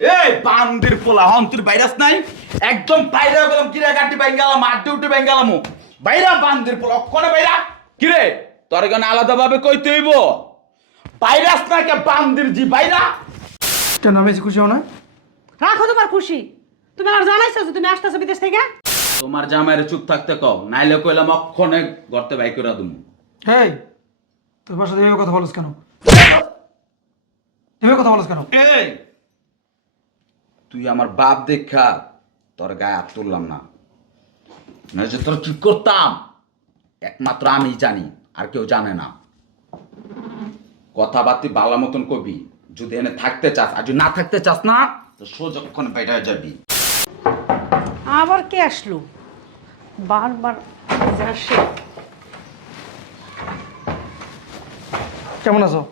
এই বান্দির পোলা হন তোর ভাইরাস নাই একদম বাইরে গেলাম কিরে কাটি বাইঙ্গালাম আড্ডে উঠে বাইঙ্গালাম বাইরা বান্দির পোলা কোনে বাইরা কিরে তোর এখানে আলাদা ভাবে কইতে হইব ভাইরাস না কে বান্দির জি বাইরা কেন বেশি খুশি হও না? রাখো তোমার খুশি। তুমি আর জানাইছো যে তুমি আসতেছো বিদেশ থেকে? তোমার জামাইরে চুপ থাকতে কও নাইলে কইলাম অক্ষণে গর্তে বাই করে দুম হেই, তোর বাসাতে এভাবে কথা বলিস কেন? এভাবে কথা বলিস কেন? এই তুই আমার বাপ দেখা তোর গায়ে হাত তুললাম না না যে তোর কি করতাম একমাত্র আমি জানি আর কেউ জানে না কথাবার্তি ভালো মতন কবি যদি এনে থাকতে চাস আর যদি না থাকতে চাস না তো সোজক্ষণ বেটা যাবি আবার কে আসলো? বারবার আসে। কেমন আছো?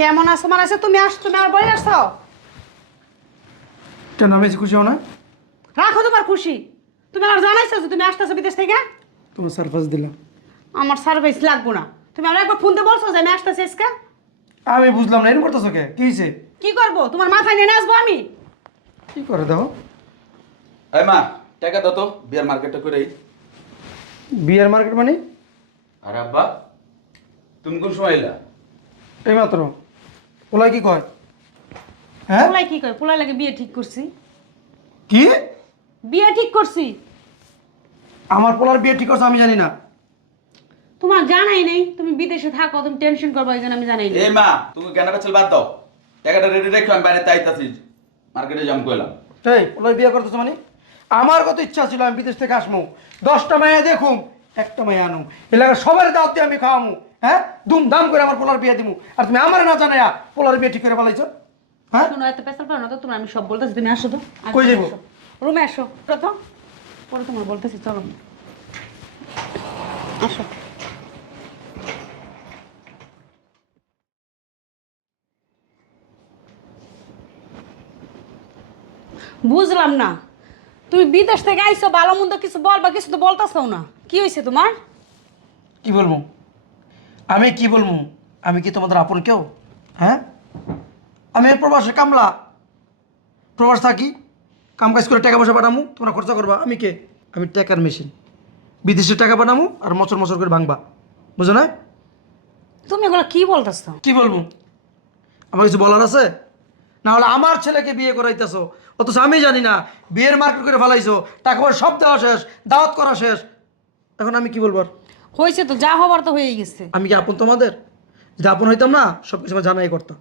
কেমন আছো মানে আছে তুমি তুমি আর বলে আসছো? কেন বেশি খুশি হও না? রাখো তোমার খুশি। তুমি আর জানাইছো যে তুমি আসতেছো বিদেশ থেকে? তোমার সারপ্রাইজ দিলাম। আমার সার্ভিস লাগবো না। তুমি আমার একবার ফোনতে বলছো যে আমি আসতেছি আজকে? আমি বুঝলাম না, এরকম করতেছো কে? কি হয়েছে? কি করবো? তোমার মাথায় নিয়ে আসবো আমি? কি করে দাও? এই মা টাকা দাও তো বিয়ার মার্কেটটা করে বিয়ার মার্কেট মানে? আর আব্বা তুমি কোন সময় এলা এই মাত্র। ওলাই কি কয়? হ্যাঁ, পোলাই কি কয়? পোলাই লাগে বিয়ে ঠিক করছি। কি? বিয়ে ঠিক করছি। আমার পোলার বিয়ে ঠিক করছে আমি জানি না। তোমার জানাই নেই, তুমি বিদেশে থাকো, তুমি টেনশন করবো এই জন্য আমি জানাই না। এই মা তুমি কেন পেছল বাদ দাও টাকাটা রেডি রেখো আমি বাইরে তাইতাছি মার্কেটে যাম কইলাম এই ওলাই বিয়ে করতেছো মানে? আমার কত ইচ্ছা ছিল আমি বিদেশ থেকে আসবো, 10টা মায়া দেখুম, একটা মায়া আনুম, এলাকার সবার দাওয়াত দিয়ে আমি খাওয়ামু, হ্যাঁ ধুমধাম করে আমার পোলার বিয়ে দিমু, আর তুমি আমার না জানাইয়া পোলার বিয়ে ঠিক করে বলাইছো? হ্যাঁ, শোনো, এত পেশাল পারো না তো, তোমার আমি সব বলতেছি, তুমি আসো তো। কই যাইবো? রুমে আসো তো, পরে তোমার বলতেছি, চলো আসো। বুঝলাম না, তুমি বিদেশ থেকে আইছো, ভালো মন্দ কিছু বলবা, কিছু তো বলতেছো না। কি হয়েছে তোমার? কি বলবো আমি, কি বলবো আমি? কি তোমাদের আপন কেউ? হ্যাঁ, আমি প্রবাসে কামলা, প্রবাস থাকি, কাম কাজ করে টাকা পয়সা পাঠামু, তোমরা খরচা করবা। আমি কে? আমি টাকার মেশিন, বিদেশে টাকা পাঠামু আর মচর মচর করে ভাঙবা, বুঝো না? তুমি এগুলো কি বলতেছো? কি বলবো? আমার কিছু বলার আছে? না হলে আমার ছেলেকে বিয়ে করাইতেছো, অথচ আমি জানি না, বিয়ের মার্কেট করে ফেলাইছো, টাকা পয়সা সব দেওয়া শেষ, দাওয়াত করা শেষ, এখন আমি কি বলবো আর? হয়েছে তো, যা হবার তো হয়েই গেছে। আমি কি আপন তোমাদের? যদি আপন হইতাম না, সব কিছু আমার জানাই করতাম,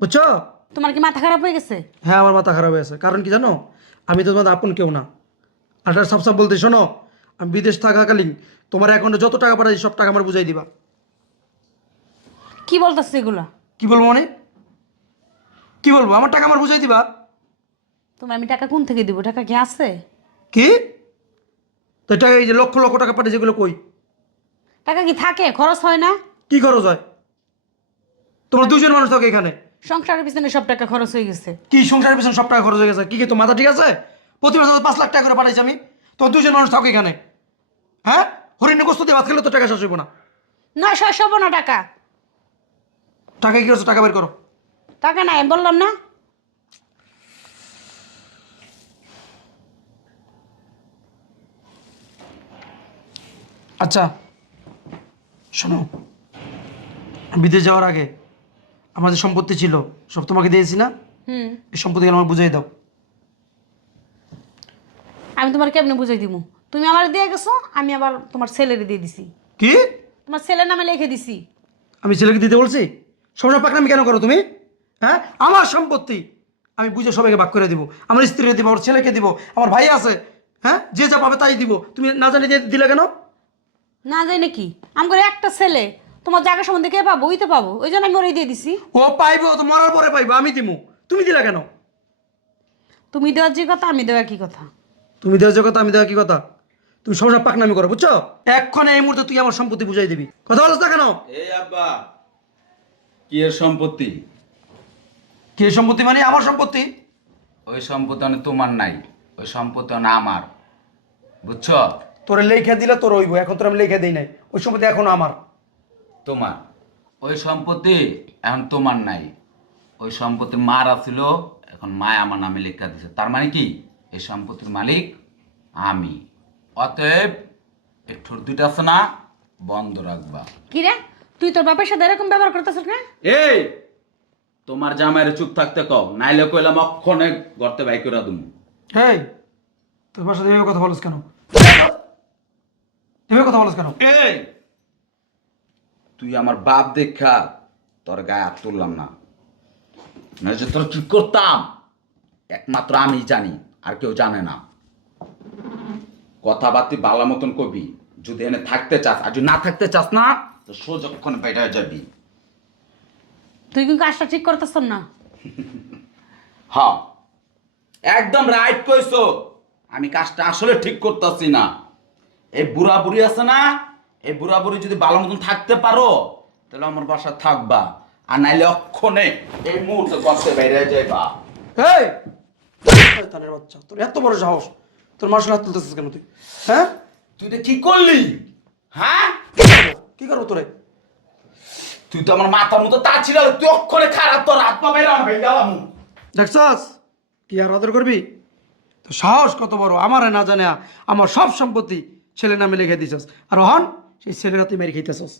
বুঝছো? তোমার কি মাথা খারাপ হয়ে গেছে? হ্যাঁ, আমার মাথা খারাপ হয়ে আছে। কারণ কি জানো? আমি তো তোমাদের আপন কেউ না। আর সব সব বলতে শোনো, আমি বিদেশ থাকাকালীন তোমার অ্যাকাউন্টে যত টাকা পাঠাই সব টাকা আমার বুঝাই দিবা। কি বলতেছো এগুলা? কি বলবো মানে? কি বলবো? আমার টাকা আমার বুঝাই দিবা। তোমার আমি টাকা কোন থেকে দিব? টাকা কি আছে? কি? তো টাকা, এই যে লক্ষ লক্ষ টাকা পাঠাই যেগুলো, কই? টাকা কি থাকে? খরচ হয় না? কি খরচ হয়? তোমরা দুজন মানুষ থাকো এখানে। সংসারের পিছনে সব টাকা খরচ হয়ে গেছে। কি সংসারের পিছনে সব টাকা খরচ হয়ে গেছে? কি কি তো মাথা ঠিক আছে? প্রতি মাসে 5 লাখ টাকা করে পাঠাইছি আমি, তো দুজন মানুষ থাকো এখানে। হ্যাঁ, হরিণ গোস্ত দিয়ে ভাত খেলে তো টাকা শেষ হইব না। 900 না টাকা। টাকা কি করছো? টাকা বের করো। টাকা নাই, আমি বললাম না। আচ্ছা শোনো, বিদেশ যাওয়ার আগে আমার যে সম্পত্তি ছিল সব তোমাকে দিয়েছি না? হুম, এই সম্পত্তিগুলো আমার বুঝাই দাও। আমি তোমার কেমনে বুঝাই দিব? তুমি আমার দিয়ে গেছো, আমি আবার তোমার ছেলেরে দিয়ে দিছি। কি? তোমার ছেলের নামে লিখে দিছি। আমি ছেলেকে দিতে বলছি? সবসময় পাকনামি কেন করো তুমি? হ্যাঁ, আমার সম্পত্তি আমি বুঝে সবাইকে ভাগ করে দিব, আমার স্ত্রীকে দিব, আমার ছেলেকে দিব, আমার ভাই আছে, হ্যাঁ, যে যা পাবে তাই দিব। তুমি না জানি দিলে কেন? না যাই নাকি? আমার একটা ছেলে, তোমার জায়গা সম্বন্ধে কে পাবো? ওই তো পাবো, ওই জন্য আমি ওরে দিয়ে দিছি। ও পাইবো তো মরার পরে পাইবো, আমি দিব। তুমি দিলা কেন? তুমি দেওয়ার যে কথা, আমি দেওয়া কি কথা? তুমি দেওয়া যে কথা, আমি দেওয়া কি কথা? তুমি সবসময় পাকনামি করো, বুঝছো? এক্ষণে এই মুহূর্তে তুই আমার সম্পত্তি বুঝাই দিবি। কথা বলছ না কেন? এই আব্বা কি এর সম্পত্তি কি সম্পত্তি মানে? আমার সম্পত্তি। ওই সম্পত্তি অনেক তোমার নাই ওই সম্পত্তি অনেক আমার বুঝছো তোরে লেখা দিলে তোর হইব, এখন তোর আমি লেখা দিই নাই, ওই সম্পত্তি এখনো আমার। তোমার ওই সম্পত্তি এখন তোমার নাই ওই সম্পত্তি মার আছিল এখন মায় আমার নামে লেখা দিছে, তার মানে কি এই সম্পত্তির মালিক আমি। অতএব এই ঠোঁট দুইটা আছে না, বন্ধ রাখবা। কি রে, তুই তোর বাপের সাথে এরকম ব্যবহার করতেছিস না? এই তোমার জামাইরে চুপ থাকতে কও, নাইলে কইলাম অক্ষণে গর্তে বাই করে দুম। এই তোর বাসায় এভাবে কথা বলিস কেন? এভাবে কথা বলিস কেন? এই তুই আমার বাপ দেখা তোর গায়ে হাত তুললাম না, না যে তোর কি করতাম একমাত্র আমি জানি, আর কেউ জানে না। কথাবার্তি বালা মতন কবি, যদি এনে থাকতে চাস, আর যদি না থাকতে চাস না তো সোজক্ষণ বেটা যাবি। তুই কিন্তু কাজটা ঠিক করতেছ না। হ্যাঁ একদম রাইট কইছো, আমি কাজটা আসলে ঠিক করতেছি না। এই বুড়া বুড়ি আছে না, এই বুড়া বুড়ি যদি ভালো মতন থাকতে পারো তাহলে আমার বাসা থাকবা, আর নাইলে অক্ষণে এই মুহূর্তে গর্তে বাইরে যাইবা। এই শয়তানের বাচ্চা, তোর এত বড় সাহস, তোর মার্শাল হাত তুলতেছিস কেন তুই? হ্যাঁ তুই তো কি করলি? হ্যাঁ কি করবো তোরে? তুই তো আমার মাথার মতো তা ছিল, তুই অক্ষণে খারাপ, তোর হাত পা বাইরে আমার গেলাম। দেখছস কি আর আদর করবি? তো সাহস কত বড়, আমারে না জানে আমার সব সম্পত্তি ছেলের নামে লিখে দিছস, আর হন সেই ছেলেরা তুই মেরে খাইতেছস।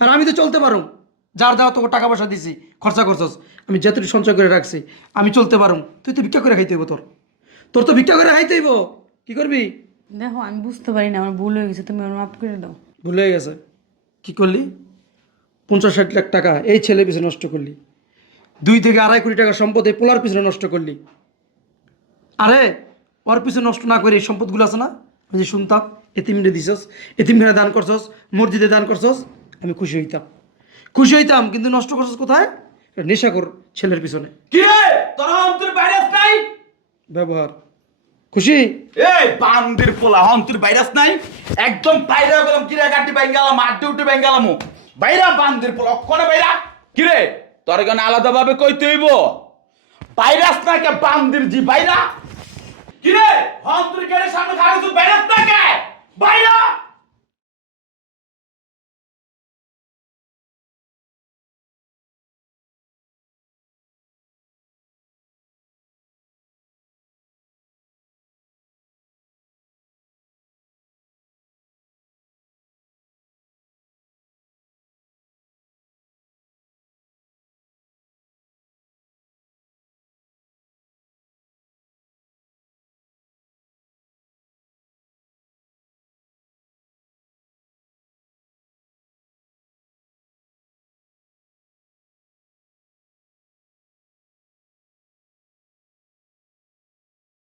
আর আমি তো চলতে পারুম, যার যাওয়া তোকে টাকা পয়সা দিছি, খরচা করছস, আমি যতটুকু সঞ্চয় করে রাখছি আমি চলতে পারুম। তুই তো ভিক্ষা করে খাইতে হইব, তোর তোর তো ভিক্ষা করে খাইতে হইব। কি করবি? দেখো আমি বুঝতে পারি না, আমার ভুল হয়ে গেছে, তুমি আমার মাফ করে দাও। ভুলে গেছে। কি করলি? 50-60 লাখ টাকা এই ছেলের পিছনে নষ্ট করলি, 2 থেকে 2.5 কোটি টাকা সম্পদ এই পোলার পিছনে নষ্ট করলি। আরে ওর পিছনে নষ্ট না করে এই সম্পদগুলো আছে না, ওই যে শুনতাম এতিমরে দিছস, এতিমখানে দান করছস, মসজিদে দান করছস, আমি খুশি হইতাম, খুশি হইতাম। কিন্তু নষ্ট করছস কোথায়? একটা নেশাখোর ছেলের পিছনে। কি রে তোর অন্তর ভাইরাস নাই? ব্যবহার খুশি? এই বান্দির পোলা অন্তর ভাইরাস নাই, একদম বাইরে গেলাম, কিরে গাড়ি বাইন গেলাম, আড্ডি উঠে বাইন গেলাম, বাইরা বান্দির পোলা অক্ষণে বাইরা। কিরে তোর এখানে আলাদা ভাবে কইতে হইব, ভাইরাস না কে বান্দির জি বাইরা। কিরে অন্তর গেলে সামনে খারাপ ভাইরাস না কে বাইরা।